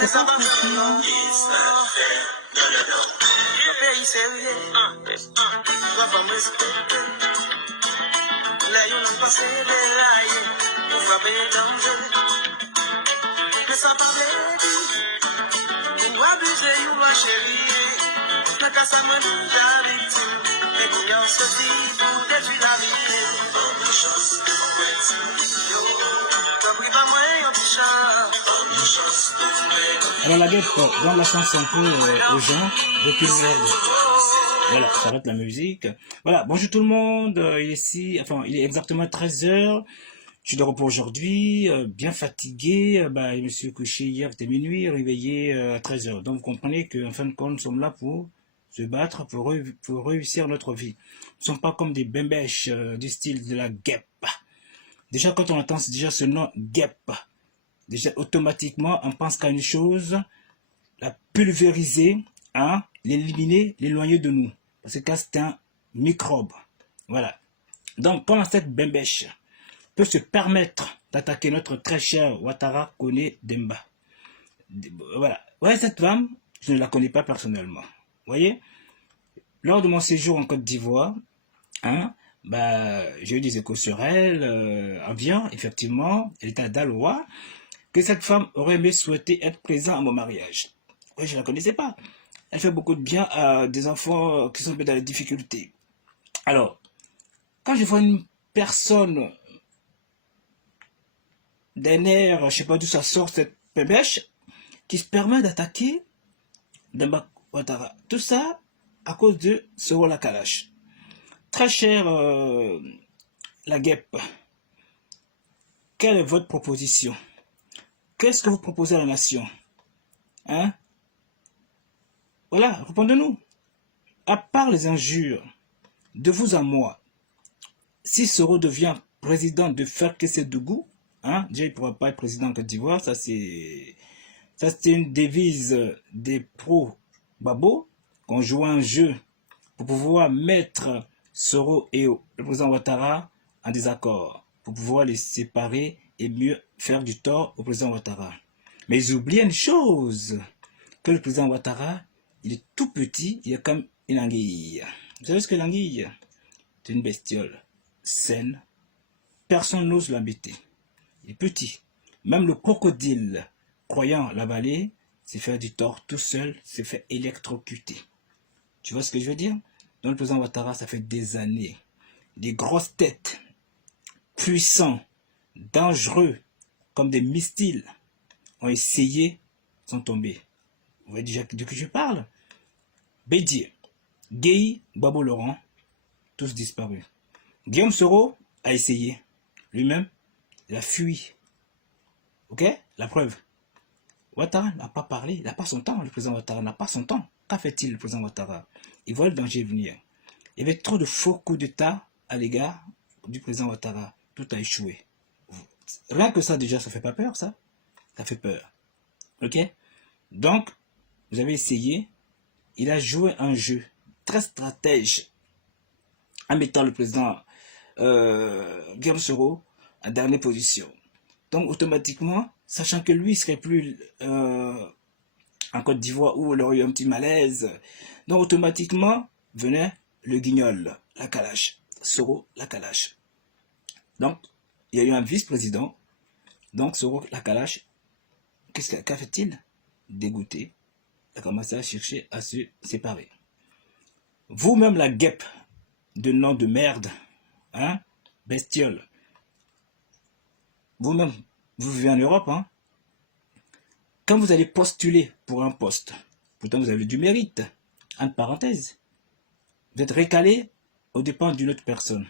C'est ça? Alors la guêpe donne la chance un peu aux gens depuis une merde. Voilà, ça arrête la musique. Voilà, bonjour tout le monde. Il est ici, enfin, il est exactement 13 h. Je suis de repos aujourd'hui, bien fatigué. Je me suis couché hier, c'était minuit, réveillé à 13 h. Donc vous comprenez qu'en fin de compte, nous sommes là pour se battre, pour réussir notre vie. Nous ne sommes pas comme des bembèches du style de la guêpe. Déjà, quand on entend déjà ce nom guêpe, déjà automatiquement, on pense qu'à une chose, la pulvériser, hein, l'éliminer, l'éloigner de nous. Parce que c'est un microbe. Voilà. Donc, comment cette bembèche peut se permettre d'attaquer notre très cher Ouattara Kone Demba? Voilà. Ouais, cette femme, je ne la connais pas personnellement. Vous voyez? Lors de mon séjour en Côte d'Ivoire, hein, j'ai eu des échos sur elle, en bien, effectivement, elle était à Daloa, que cette femme aurait aimé souhaiter être présente à mon mariage. Oui, je ne la connaissais pas. Elle fait beaucoup de bien à des enfants qui sont dans la difficulté. Alors, quand je vois une personne d'un air, je ne sais pas d'où ça sort cette bébêche, qui se permet d'attaquer Demba Ouattara. Tout ça à cause de Soro la Kalash. Très cher la guêpe, quelle est votre proposition? Qu'est-ce que vous proposez à la nation? Hein? Voilà, répondez-nous. À part les injures, de vous à moi, si Soro devient président de Ferkessédougou, hein, déjà il ne pourra pas être président en Côte d'Ivoire, ça c'est une devise des pro-Babo, qu'on joue un jeu pour pouvoir mettre Soro et le président Ouattara en désaccord, pour pouvoir les séparer et mieux faire du tort au président Ouattara. Mais ils oublient une chose, que le président Ouattara, il est tout petit, il est comme une anguille. Vous savez ce que l'anguille? C'est une bestiole saine. Personne n'ose l'embêter. Il est petit. Même le crocodile, croyant l'avaler, s'est fait du tort tout seul, s'est fait électrocuter. Tu vois ce que je veux dire? Donc le président Ouattara, ça fait des années. Des grosses têtes, puissants, dangereux, comme des missiles, ont essayé, sont tombés. Vous voyez déjà de qui je parle? Bédier, Guèye, Babo Laurent, tous disparus. Guillaume Soro a essayé. Lui-même, il a fui. Ok? La preuve. Ouattara n'a pas parlé, il n'a pas son temps, le président Ouattara n'a pas son temps. Qu'a fait-il, le président Ouattara? Il voit le danger venir. Il y avait trop de faux coups d'État à l'égard du président Ouattara. Tout a échoué. Rien que ça, déjà, ça fait pas peur, ça? Ça fait peur. Ok? Donc, vous avez essayé. Il a joué un jeu très stratège en mettant le président Guillaume Soro en dernière position. Donc, automatiquement, sachant que lui ne serait plus en Côte d'Ivoire où il aurait eu un petit malaise, donc automatiquement venait le guignol, la Kalash, Soro, la Kalash. Donc, il y a eu un vice-président, donc Soro, la Kalash, qu'a fait-il? Dégoûté, il a commencé à chercher à se séparer. Vous-même, la guêpe de nom de merde, hein, bestiole, vous-même, vous vivez en Europe, hein? Quand vous allez postuler pour un poste, pourtant vous avez du mérite, entre parenthèses, vous êtes récalé aux dépens d'une autre personne.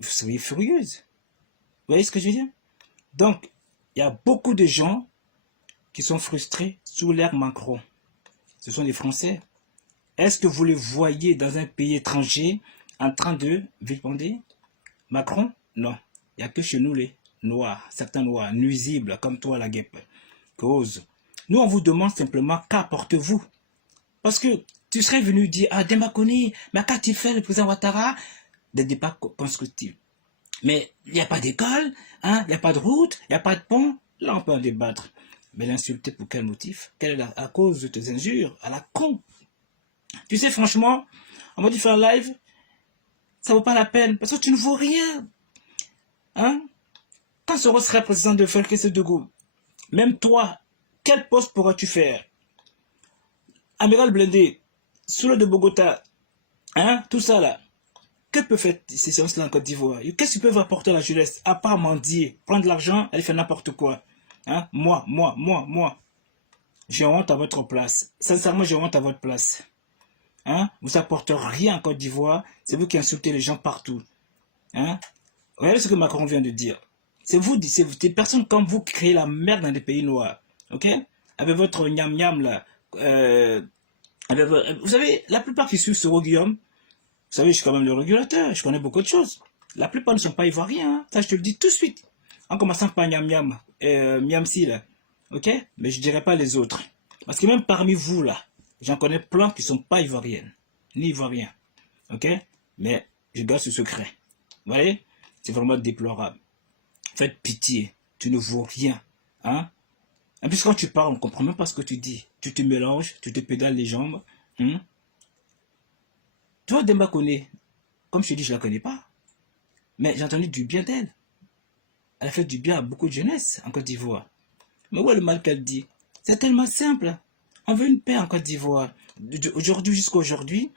Vous seriez furieuse. Vous voyez ce que je veux dire? Donc, il y a beaucoup de gens qui sont frustrés sous l'ère Macron. Ce sont des Français. Est-ce que vous les voyez dans un pays étranger en train de vilipender Macron? Non. Il n'y a que chez nous les noirs, certains noirs, nuisibles, comme toi la guêpe, cause. Nous, on vous demande simplement qu'apportez-vous. Parce que tu serais venu dire, ah, Demba Kone, mais qu'a-t-il fait le président Ouattara? Des débats constructifs. Mais il n'y a pas d'école, hein, il n'y a pas de route, il n'y a pas de pont. Là, on peut en débattre. Mais l'insulter pour quel motif? À cause de tes injures, à la con. Tu sais, franchement, en mode de faire un live, ça vaut pas la peine, parce que tu ne vaux rien. Hein? Quand Soros serait président de FRDC, même toi, quel poste pourras-tu faire? Amiral Blindé, Soule de Bogota, hein? Tout ça là. Que peut faire ces séances-là en Côte d'Ivoire? Qu'est-ce qu'ils peuvent apporter à la jeunesse? À part mendier, prendre de l'argent, aller faire n'importe quoi. Hein? Moi. J'ai honte à votre place. Sincèrement, j'ai honte à votre place. Hein? Vous apportez rien en Côte d'Ivoire. C'est vous qui insultez les gens partout. Hein? Regardez ce que Macron vient de dire. C'est des personnes comme vous qui créez la merde dans des pays noirs. Ok? Avec votre gnam-gnam là. Vous savez, la plupart qui suivent Soro Guillaume, vous savez, je suis quand même le régulateur, je connais beaucoup de choses. La plupart ne sont pas ivoiriens, hein. Ça je te le dis tout de suite. En commençant par Miam Miamsi là. Ok? Mais je ne dirais pas les autres. Parce que même parmi vous là, j'en connais plein qui ne sont pas ivoiriennes, ni ivoiriens. Ok? Mais je garde ce secret. Vous voyez? C'est vraiment déplorable. Faites pitié, tu ne vaux rien. Hein? En plus, quand tu parles, on ne comprend même pas ce que tu dis. Tu te mélanges, tu te pédales les jambes. Hein? Tu vois, Demba Kone, comme je te dis, je ne la connais pas. Mais j'ai entendu du bien d'elle. Elle a fait du bien à beaucoup de jeunesse en Côte d'Ivoire. Mais où est le mal qu'elle dit? C'est tellement simple. On veut une paix en Côte d'Ivoire. Aujourd'hui jusqu'à aujourd'hui,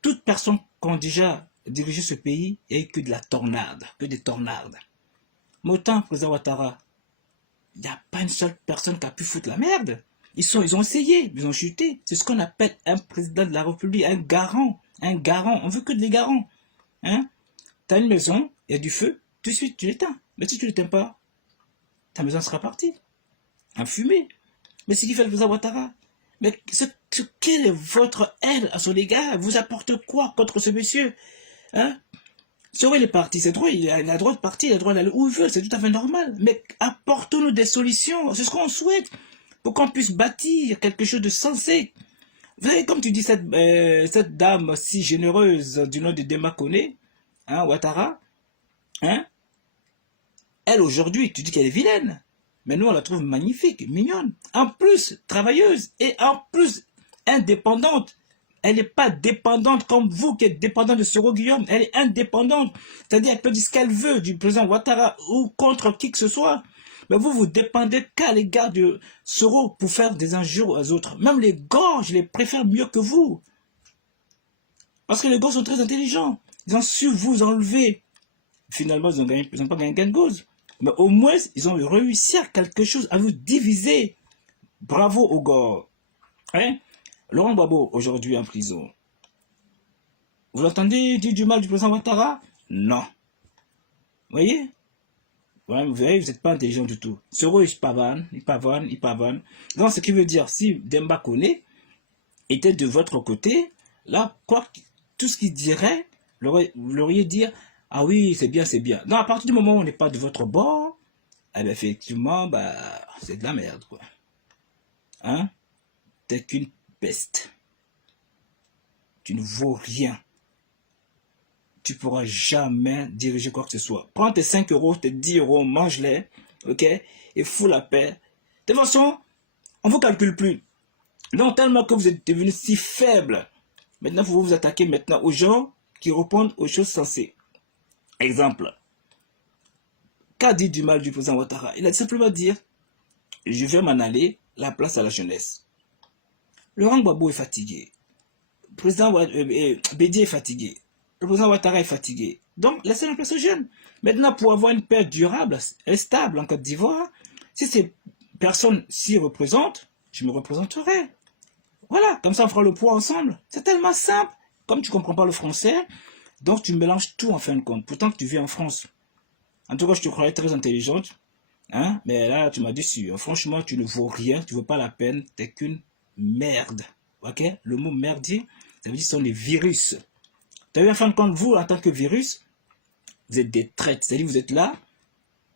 toute personne qui a déjà dirigé ce pays, il n'y a eu que de la tornade, que des tornades. Mais autant, président Ouattara, il n'y a pas une seule personne qui a pu foutre la merde. Ils ont essayé, ils ont chuté. C'est ce qu'on appelle un président de la République, un garant. Un garant. On veut que des garants. Hein? Tu as une maison, il y a du feu, tout de suite tu l'éteins. Mais si tu ne l'éteins pas, ta maison sera partie. En fumée. Mais ce qui fait le président Ouattara. Mais quelle est votre aide à son égard? Vous apporte quoi contre ce monsieur? Hein? Soro il est parti, c'est droit, il a le droit de partir, il a le droit d'aller où il veut, c'est tout à fait normal. Mais apportons-nous des solutions, c'est ce qu'on souhaite, pour qu'on puisse bâtir quelque chose de sensé. Vous savez, comme tu dis, cette dame si généreuse du nom de Demba Kone, hein, Ouattara, hein, elle aujourd'hui, tu dis qu'elle est vilaine. Mais nous, on la trouve magnifique, mignonne. En plus, travailleuse et en plus, indépendante. Elle n'est pas dépendante comme vous qui êtes dépendant de Soro Guillaume. Elle est indépendante. C'est-à-dire, elle peut dire ce qu'elle veut du président Ouattara ou contre qui que ce soit. Mais vous, vous dépendez qu'à l'égard de Soro pour faire des injures aux autres. Même les gars, je les préfère mieux que vous. Parce que les gars sont très intelligents. Ils ont su vous enlever. Finalement, ils n'ont pas gagné gain de cause. Mais au moins, ils ont réussi à quelque chose, à vous diviser. Bravo aux gars. Hein? Laurent Gbagbo, aujourd'hui en prison. Vous l'entendez dire du mal du président Ouattara? Non. Vous voyez? Ouais, vous voyez, vous n'êtes pas intelligent du tout. Soro, il pavane. Donc, ce qui veut dire, si Demba Kone était de votre côté, là, quoi, tout ce qu'il dirait, vous l'auriez dit, ah oui, c'est bien, c'est bien. Non, à partir du moment où on n'est pas de votre bord, eh bien, effectivement, bah, c'est de la merde, quoi. Hein? T'es qu'une peste. Tu ne vaux rien. Tu ne pourras jamais diriger quoi que ce soit. Prends tes 5 euros, tes 10 euros, mange-les, ok? Et fous la paix. De toute façon, on ne vous calcule plus. Donc, tellement que vous êtes devenu si faible, maintenant, vous vous attaquez maintenant aux gens qui répondent aux choses sensées. Exemple. Qu'a dit du mal du président Ouattara? Il a simplement dit, je vais m'en aller, la place à la jeunesse. Laurent Gbagbo est fatigué. Le président Bédié est fatigué. Le président Ouattara est fatigué. Donc, laissez la place aux jeunes. Maintenant, pour avoir une paix durable et stable en Côte d'Ivoire, si ces personnes s'y représentent, je me représenterai. Voilà, comme ça on fera le poids ensemble. C'est tellement simple. Comme tu ne comprends pas le français, donc tu mélanges tout en fin de compte. Pourtant que tu vis en France. En tout cas, je te croyais très intelligente. Hein? Mais là, tu m'as déçu. Franchement, tu ne vaux rien. Tu ne vaux pas la peine. Tu n'es qu'une merde. Ok? Le mot merdier, ça veut dire que ce sont des virus. Tu as vu en fin de compte, vous, en tant que virus, vous êtes des traites. C'est-à-dire vous êtes là,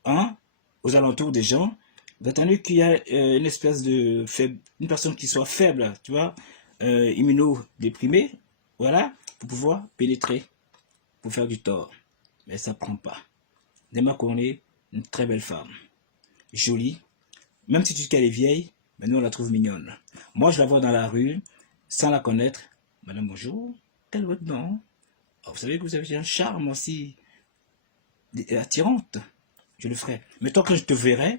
hein, aux alentours des gens. Vous attendez qu'il y ait une espèce de faible, une personne qui soit faible, tu vois, immunodéprimée, voilà, pour pouvoir pénétrer, pour faire du tort. Mais ça ne prend pas. Demba Kone, une très belle femme, jolie, Même si tu dis qu'elle est vieille, mais nous on la trouve mignonne. Moi je la vois dans la rue, sans la connaître. Madame, bonjour, quel est votre nom? Oh, vous savez que vous avez un charme aussi attirante. Je le ferai. Mais toi, quand je te verrai,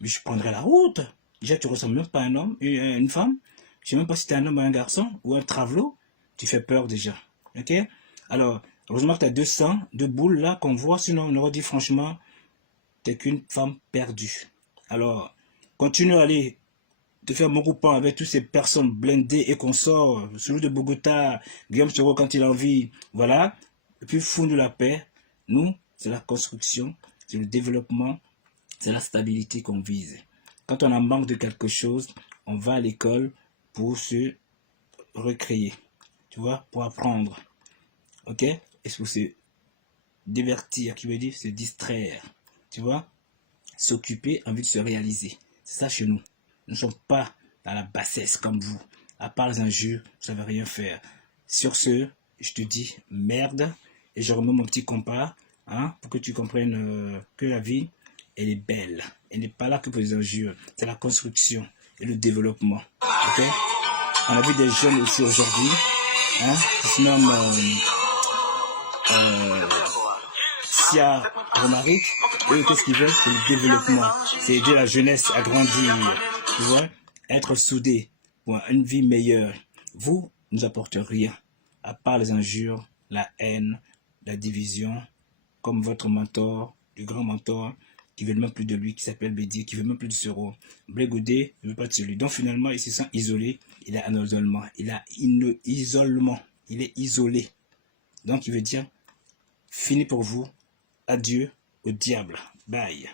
je prendrai la route. Déjà, tu ressembles même pas à un homme, une femme. Je sais même pas si tu es un homme ou un garçon ou un travelot. Tu fais peur déjà. Ok? Alors, heureusement que tu as 200, deux boules là qu'on voit. Sinon, on aurait dit franchement, tu n'es qu'une femme perdue. Alors, continue à aller te faire mon copain avec toutes ces personnes blindées et consorts. Celui de Bogota, Guillaume Soro quand il a envie. Voilà. Et puis, fous-nous la paix. Nous, c'est la construction, c'est le développement, c'est la stabilité qu'on vise. Quand on a manque de quelque chose, on va à l'école pour se recréer, tu vois, pour apprendre, ok? Et pour se divertir, qui veut dire se distraire, tu vois? S'occuper en vue de se réaliser. C'est ça chez nous. Nous ne sommes pas dans la bassesse comme vous. À part les injures, vous ne savez rien faire. Sur ce, je te dis merde et je remets mon petit compas, hein, pour que tu comprennes que la vie, elle est belle. Elle n'est pas là que pour les injures. C'est la construction et le développement. Ok? On a vu des jeunes aussi aujourd'hui, hein, qui se nomment Sia Romaric. Eux, qu'est-ce qu'ils veulent? C'est le développement. C'est aider la jeunesse à grandir. Tu vois? Être soudés pour une vie meilleure. Vous ne nous apportez rien, à part les injures, la haine, la division, comme votre mentor, le grand mentor, qui ne veut même plus de lui, qui s'appelle Bédi, qui ne veut même plus de Soro. Blé ne veut pas de celui. Donc finalement, il se sent isolé. Il a un isolement. Il a un isolement. Il est isolé. Donc il veut dire, fini pour vous. Adieu au diable. Bye.